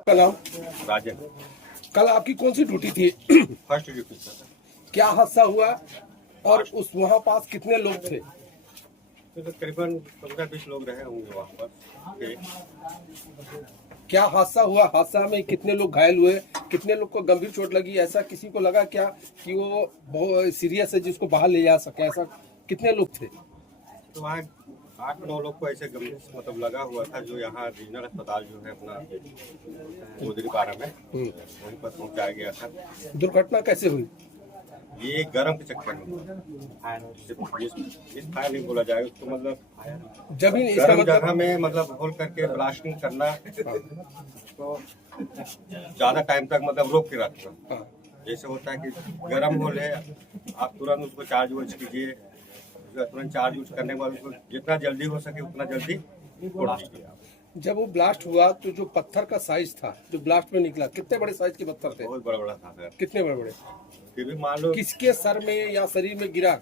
कल आओ। राजन कल आपकी कौन सी ड्यूटी थी? First duty sir. क्या हादसा हुआ और उस वहाँ पास कितने लोग थे? तो करीबन 15-20 लोग रहे होंगे वहाँ पर। क्या हादसा हुआ? हादसा में कितने लोग घायल हुए? कितने लोग को गंभीर चोट लगी? ऐसा किसी को लगा क्या कि वो बहुत सीरियस है जिसको बाहर ले जा सके? ऐसा कितने लोग थे? तो वहाँ 8-9 लोग को ऐसे गंभीर मतलब लगा हुआ था, जो यहाँ रीजनल अस्पताल जो है अपना गोदरीपारा में वहीं पर पहुँचाया गया था। दुर्घटना कैसे हुई? ये गर्म के चक्कर में इस फायर नहीं बोला जाए उसको, मतलब जब ही इसका गर्म मतलब जगह में मतलब होल करके ब्लास्टिंग करना तो ज़्यादा टाइम तक मतलब रोक के रखना। हाँ। जैसे होता है कि गर्म होल है, आप तुरंत उसको चार्ज वॉर्ज कीजिए, तुरंत चार्ज यूज करने के बाद उसको जितना जल्दी हो सके उतना जल्दी फोड़ दीजिए आप। जब वो ब्लास्ट हुआ तो जो पत्थर का साइज था जो ब्लास्ट में निकला, कितने बड़े साइज के पत्थर थे? बहुत बड़ा बड़ा था सर। कितने बड़े बड़े? फिर भी मान लो किसके सर में या शरीर में गिरा?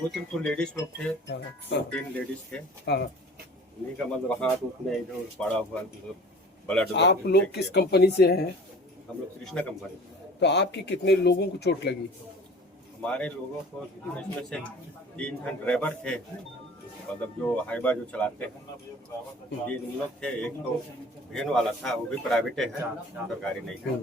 2-3 तो लेडीज लोग थे, हाँ। 3 लेडीज थे। हाँ। उन्हीं का मतलब हाथ उसमें इधर पड़ा हुआ, मतलब ब्लड। आप लोग किस कंपनी से हैं? हम लोग कृष्णा कंपनी। तो आपकी कितने लोगों को चोट लगी? हमारे लोगों को इसमें से 3 जन ड्राइवर थे, मतलब जो हाईवा जो चलाते हैं, 3 लोग थे। एक तो वैन वाला था, वो भी प्राइवेट है, सरकारी नहीं है।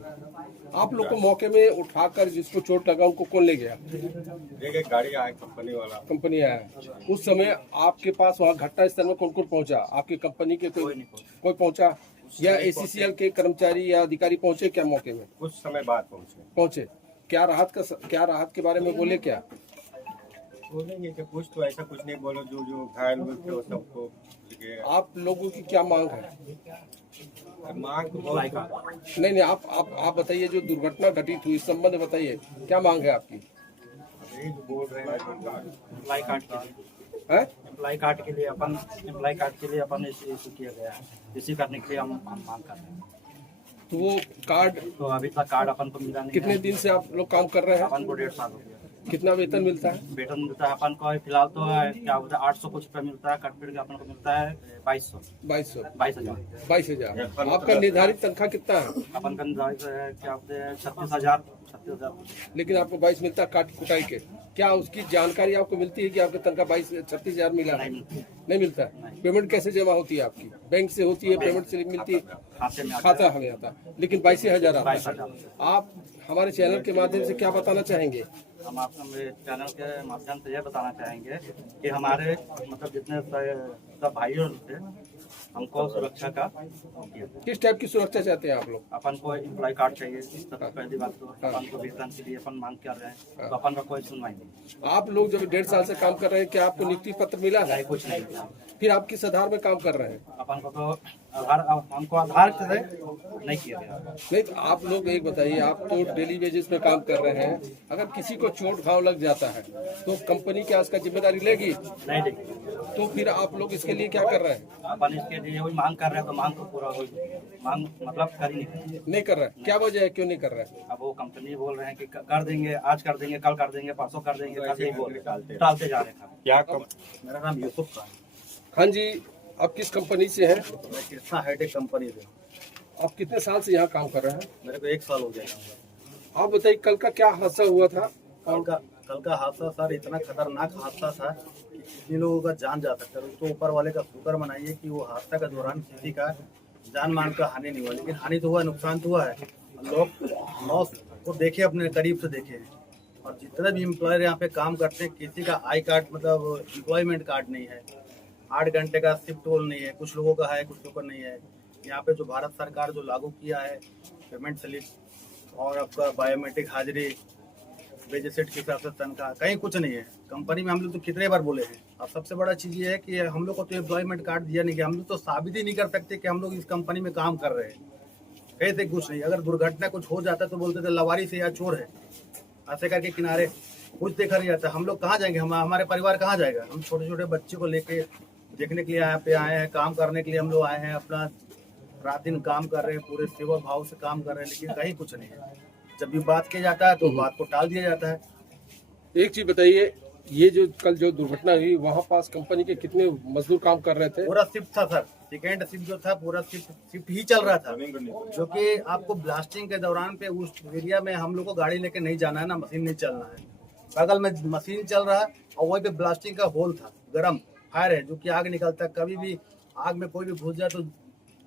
आप लोग को मौके में उठाकर जिसको चोट लगा उनको कौन ले गया? एक गाड़ी आया कंपनी वाला। कंपनी आया। उस समय आपके पास वहाँ घटना स्थल में कौन कौन पहुंचा? आपकी कंपनी के कोई पहुंचा या ACCL के कर्मचारी या अधिकारी पहुंचे क्या मौके में? कुछ समय बाद पहुंचे। क्या राहत के बारे में बोले क्या? बोलेंगे कि कुछ तो ऐसा कुछ नहीं बोलो, जो घायल हुए थे वो सबको। आप लोगों की क्या मांग है? मांग तो बहुत नहीं, आप बताइए, जो दुर्घटना घटित हुई इस संबंध में बताइए, क्या मांग है आपकी? यही जो बोल रहे हैं एम्प्लॉय कार्ड के लिए है? एम्प्लॉय कार्ड के लिए अपन इशू किया गया है। इसी करने के लिए हम मांग कर रहे हैं। तो वो कार्ड तो अभी तक कार्ड अपन को मिला नहीं कितने है। दिन से आप लोग काम कर रहे हैं? अपन को 1.5 साल हो गया। कितना वेतन मिलता है? वेतन मिलता है अपन को फिलहाल तो क्या होता है 800 कुछ रुपया मिलता है, कट के अपन को मिलता है 2200 22,000। आपका निर्धारित तनख्वाह कितना है? अपन का निर्धारित है क्या होते हैं 36,000। लेकिन आपको 22 मिलता है काट कुटाई के। क्या उसकी जानकारी आपको मिलती है कि आपकी तनख्वाह 36,000 मिला है? नहीं मिलता है। पेमेंट कैसे जमा होती है आपकी? बैंक से होती है? पेमेंट स्लिप मिलती है? खाता हमें आता है, लेकिन 22,000 आता है। आप हमारे चैनल के माध्यम से क्या बताना चाहेंगे? हम आपको मेरे चैनल के माध्यम से यह बताना चाहेंगे कि हमारे मतलब जितने सब भाइयों थे हमको सुरक्षा का किस टाइप की सुरक्षा चाहते हैं आप लोग? अपन को एम्प्लॉय कार्ड चाहिए, सबसे पहली बात तो अपन को वेतन के लिए अपन मांग कर रहे हैं, तो अपन का कोई सुनवाई नहीं। आप लोग जब 1.5 साल से काम कर रहे हैं, क्या आपको नियुक्ति पत्र मिला है? कुछ नहीं। फिर आप किस आधार में काम कर रहे हैं? अपन को तो हमको आधार से नहीं किया गया। नहीं, तो आप लोग एक बताइए, आप तो डेली बेसिस पे काम कर रहे हैं, अगर किसी को चोट घाव लग जाता है तो कंपनी क्या उसका जिम्मेदारी लेगी? नहीं देखिए, तो फिर आप लोग इसके लिए क्या कर रहे हैं? अपन इसके लिए वही मांग कर रहे हैं, तो मांग तो पूरा हो मांग मतलब कर ही नहीं कर रहे हैं। क्या वजह है, क्यों नहीं कर रहे हैं? अब वो कंपनी बोल रहे हैं कि कर देंगे, आज कर देंगे, कल कर देंगे, परसों कर देंगे, कल यही बोल रहे टालते जा रहे हैं। क्या मेरा नाम यूसुफ खान। हाँ जी, आप किस कंपनी से हैं? मैं कृष्णा हाईटेक कंपनी से। आप कितने साल से यहाँ काम कर रहे हैं? मेरे को 1 साल हो गया। आप बताइए, कल का क्या हादसा हुआ था? कल का हादसा सर इतना खतरनाक हादसा था कि कितने लोगों का जान जा सकता है। तो ऊपर वाले का शुक्र मनाइए कि वो हादसा के दौरान किसी का जान मान का हानि नहीं हुआ, लेकिन हानि तो हुआ, नुकसान तो हुआ है। लोग लॉस को देखे, अपने करीब से देखे, और जितने भी एम्प्लॉयर यहाँ पे काम करते हैं किसी का आई कार्ड मतलब एम्प्लॉयमेंट कार्ड नहीं है, 8 घंटे का शिफ्ट रोल नहीं है, कुछ लोगों का है कुछ लोगों का नहीं है। यहाँ पे जो भारत सरकार जो लागू किया है पेमेंट स्लिप और आपका बायोमेट्रिक हाजिरी, वेज सेट के हिसाब से तनख्वाह, कहीं कुछ नहीं है। कंपनी में हम लोग तो कितने बार बोले हैं। अब सबसे बड़ा चीज़ ये है कि हम लोग को तो एम्प्लॉयमेंट कार्ड दिया नहीं गया, हम लोग तो साबित ही नहीं कर सकते कि हम लोग इस कंपनी में काम कर रहे हैं। कहीं से कुछ नहीं, अगर दुर्घटना कुछ हो जाता तो बोलते थे लवारी से या चोर है, ऐसे करके किनारे कुछ देखा नहीं जाता। हम लोग कहाँ जाएंगे, हमारे परिवार कहाँ जाएगा? हम छोटे छोटे बच्चे को लेके देखने के लिए यहाँ पे आए हैं, काम करने के लिए हम लोग आए हैं, अपना रात दिन काम कर रहे हैं, पूरे सेवा भाव से काम कर रहे हैं, लेकिन कहीं कुछ नहीं है। जब भी बात किया जाता है तो बात को टाल दिया जाता है। एक चीज बताइए, ये जो कल जो दुर्घटना हुई वहाँ पास कंपनी के कितने मजदूर काम कर रहे थे? पूरा शिफ्ट था सर, सेकेंड शिफ्ट जो था पूरा शिफ्ट ही चल रहा था, जो कि आपको ब्लास्टिंग के दौरान पे उस एरिया में हम लोग को गाड़ी लेके नहीं जाना है ना, मशीन नहीं चलना है, बगल में मशीन चल रहा है और वहीं पे ब्लास्टिंग का होल था, गर्म फायर है जो कि आग निकलता है, कभी भी आग में कोई भी घुस जाए तो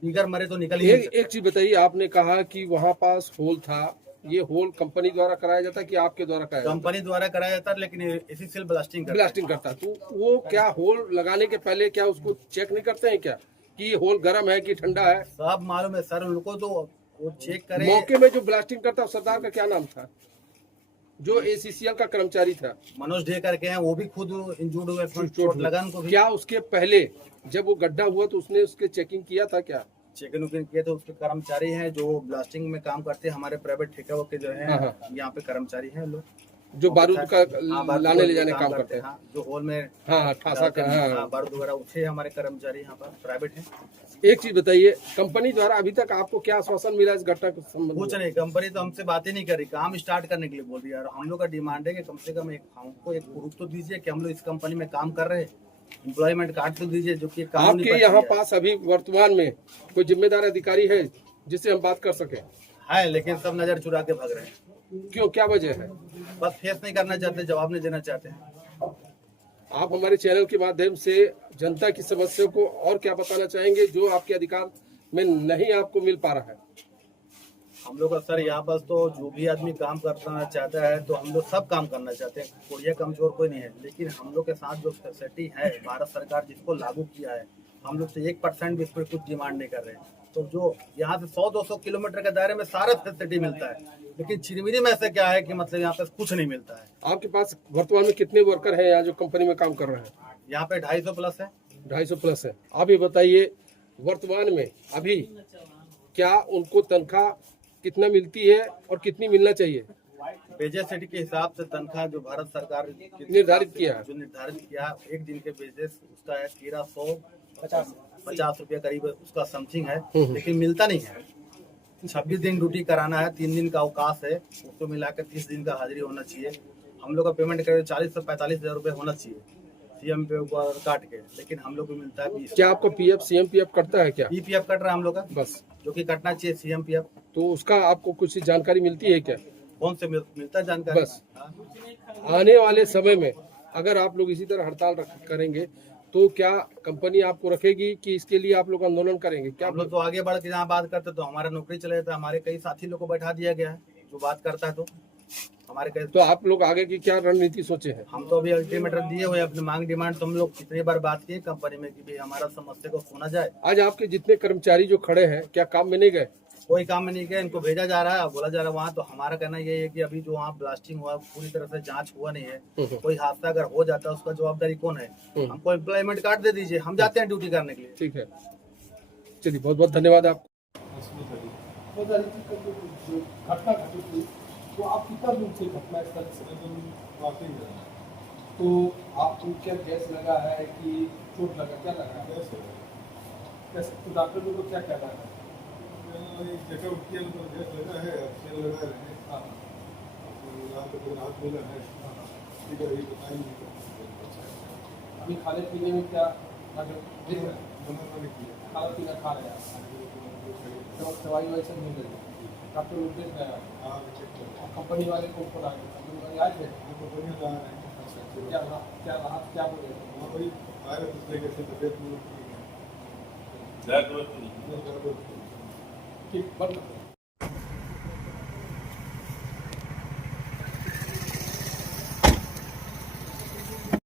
बिगर मरे तो निकल ही नहीं एक चीज बताइए, आपने कहा कि वहाँ पास होल था, ये होल कंपनी द्वारा कराया जाता है कि आपके द्वारा कराया जाता है? कंपनी द्वारा कराया जाता है, लेकिन इसी से ब्लास्टिंग करता है। तो वो क्या होल लगाने के पहले क्या उसको चेक नहीं करते हैं क्या कि ये होल गर्म है कि ठंडा है? सब मालूम है सर उनको, तो वो चेक करें। मौके में जो ब्लास्टिंग करता है सरदार का क्या नाम था, जो ACCL का कर्मचारी था? मनोज डे करके हैं, वो भी खुद इंजूर्ड हुए, चोट लगा उनको भी। क्या उसके पहले जब वो गड्ढा हुआ तो उसने उसके चेकिंग किया था क्या? चेकिंग उकिंग किए थे, उसके कर्मचारी हैं जो ब्लास्टिंग में काम करते हैं, हमारे प्राइवेट ठेका के जो है यहाँ पे कर्मचारी हैं लोग, जो बारूद का लाने ले जाने काम करते हैं, हाँ, जो होल में ठासा का बारूद वगैरह उठे हमारे कर्मचारी यहाँ पर प्राइवेट हैं। एक चीज बताइए, कंपनी द्वारा अभी तक आपको क्या आश्वासन मिला इस घटना के संबंध में? कुछ नहीं, कंपनी तो हमसे बात ही नहीं कर रही, काम स्टार्ट करने के लिए बोल रही है। और हम लोग का डिमांड है कि कम से कम हमको एक प्रूफ तो दीजिए कि हम लोग इस कंपनी में काम कर रहे हैं, एम्प्लॉयमेंट कार्ड तो दीजिए जो कि आपके यहाँ पास अभी वर्तमान में कोई जिम्मेदार अधिकारी है जिससे हम बात कर सके? है, लेकिन सब नजर चुरा के भाग रहे हैं। क्यों, क्या वजह है? बस फेस नहीं करना चाहते, जवाब नहीं देना चाहते हैं। आप हमारे चैनल के माध्यम से जनता की समस्या को और क्या बताना चाहेंगे जो आपके अधिकार में नहीं आपको मिल पा रहा है? हम लोग का सर यहाँ पर तो जो भी आदमी काम करना चाहता है तो हम लोग सब काम करना चाहते हैं, कोई कमजोर कोई नहीं है, लेकिन हम लोग के साथ जो फैसिलिटी है भारत सरकार जिसको लागू किया है, हम लोग से 1% भी इस पर कुछ डिमांड नहीं कर रहे हैं। तो जो यहाँ से 100-200 किलोमीटर के दायरे में सारा फैसिलिटी मिलता है, लेकिन चिरमिरी में ऐसा क्या है कि मतलब यहाँ पे कुछ नहीं मिलता है। आपके पास वर्तमान में कितने वर्कर हैं यहाँ जो कंपनी में काम कर रहे हैं? यहाँ पे 250 प्लस है। 250 प्लस है। आप ये बताइए, वर्तमान में अभी क्या उनको तनख्वाह कितना मिलती है और कितनी मिलना चाहिए? वेजेस सिटी के हिसाब से तनख्वाह जो भारत सरकार निर्धारित किया है, जो निर्धारित किया, एक दिन के बेसिस उसका है 1350 रुपया करीब उसका समथिंग है, लेकिन मिलता नहीं है। 26 दिन ड्यूटी कराना है, 3 दिन का अवकाश है, उसको मिलाकर 30 दिन का हाजिरी होना चाहिए। हम लोग का पेमेंट करीब 40 से 45 हजार रुपये होना चाहिए CM पे ऊपर काट के, लेकिन हम लोग को मिलता है 20। क्या आपको PF CM PF कटता है क्या? PF कट रहा है हम लोग का, बस, जो कि कटना चाहिए CM PF। तो उसका आपको कुछ जानकारी मिलती है क्या? कौन से मिलता है जानकारी? बस, आने वाले समय में अगर आप लोग इसी तरह हड़ताल करेंगे तो क्या कंपनी आपको रखेगी कि इसके लिए आप लोग आंदोलन करेंगे? क्या हम लोग तो आगे बढ़ के जहाँ बात करते तो हमारा नौकरी चले जाता है, हमारे कई साथी लोग को बैठा दिया गया है जो बात करता है, तो हमारे कई, तो आप लोग आगे की क्या रणनीति सोचे हैं? हम तो अभी अल्टीमेटम दिए हुए अपनी मांग डिमांड, तो हम लोग कितनी बार बात किए कंपनी में कि भाई हमारा समस्या को सुना जाए। आज आपके जितने कर्मचारी जो खड़े हैं क्या काम में नहीं गए? कोई काम में नहीं गया, इनको भेजा जा रहा है, बोला जा रहा है वहाँ। तो हमारा कहना ये है कि अभी जो वहाँ ब्लास्टिंग हुआ पूरी तरह से जांच हुआ नहीं है, कोई हादसा अगर हो जाता है उसका जवाबदारी कौन है? हमको एम्प्लॉयमेंट कार्ड दे दीजिए, हम जाते हैं ड्यूटी करने के लिए। ठीक है, चलिए, बहुत बहुत धन्यवाद आपको। घटना घटी थी तो आप कितना दूर थे घटना स्थल से? तो आपको क्या गैस लगा है कि चोट लगा, क्या लगा? गैस। तो डॉक्टर लोग को क्या कहना है? चेकअप किया तो गैस लगा है, ऑक्सीजन लगा है, हाँ, यहाँ पे कोई राहत मिला है, ठीक है, ये बताएंगे। अभी खाने पीने में क्या मना नहीं किया, खाना पीना खा रहे हैं? दवाई वाई सब मिल रही है, डॉक्टर लोग देख रहे हैं? हाँ चेक करो, कंपनी वाले को फोन आए, कंपनी वाले आए थे? बढ़िया जा रहे हैं। क्या राहत क्या बोले? हाँ भाई आए तो तरीके से तबियत में ठीक है, ठीक, बंद